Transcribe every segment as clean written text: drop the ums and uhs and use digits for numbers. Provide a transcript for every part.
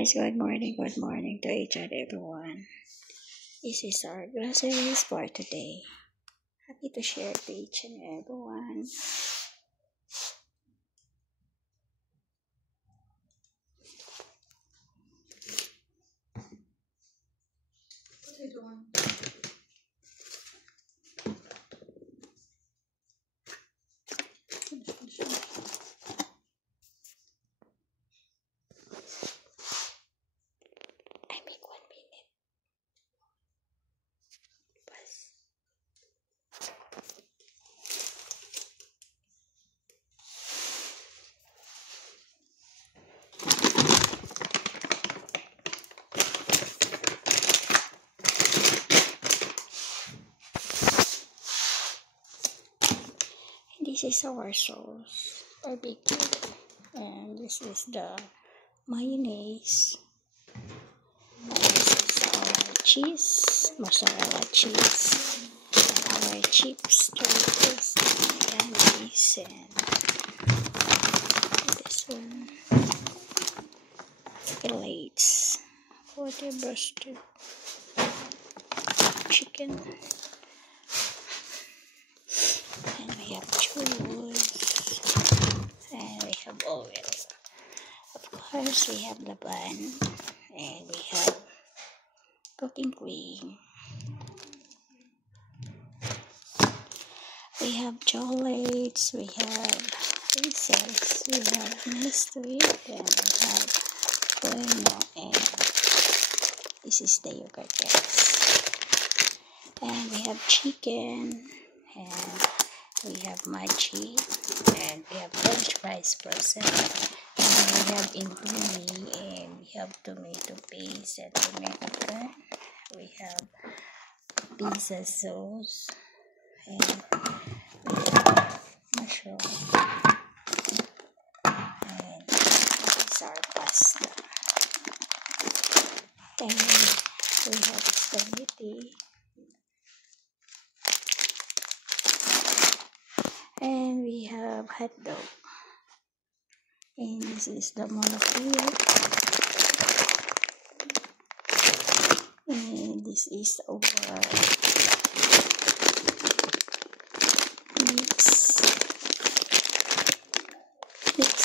guys, good morning to each and everyone. This is our groceries for today. Happy to share to each and everyone. What are you doing? I make 1 minute. Bus. This is our sauce, barbecue, and this is the mayonnaise. And this is our cheese, mozzarella cheese, and our chips, Doritos, and this, and this one, plates for the roasted chicken. And we have juice, and we have oil. Of course, we have the bun, and we have cooking cream. We have chocolates, we have raisins, we have Nesquik, and we have Bueno, and this is the yogurt, guys. And we have chicken, and we have mochi, and we have french fries frozen, and we have indomie, and we have tomato paste and tomato corn. We have pizza sauce, and we have mushroom, and this is our pasta, and we have spaghetti, and we have hot dog, and this is the monopoly, and this is our mix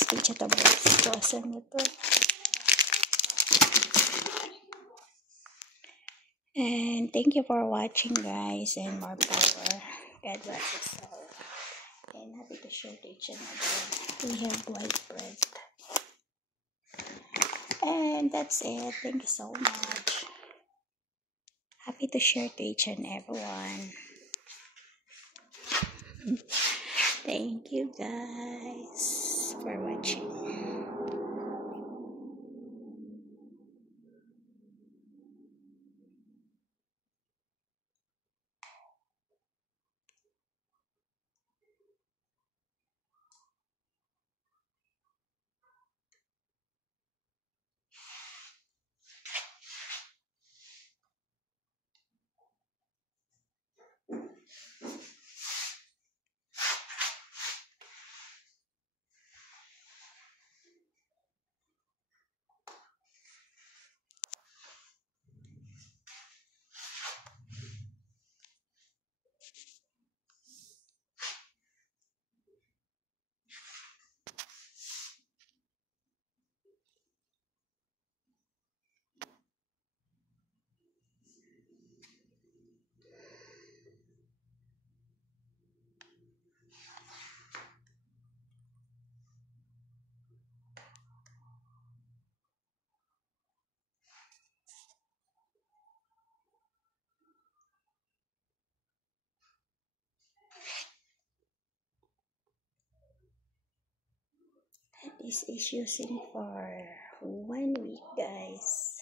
vegetables frozen ito. And thank you for watching, guys, and more power. God bless us all. And happy to share to each and everyone. We have white bread. And that's it. Thank you so much. Happy to share to each and everyone. Thank you, guys, for watching. This is using for 1 week, guys.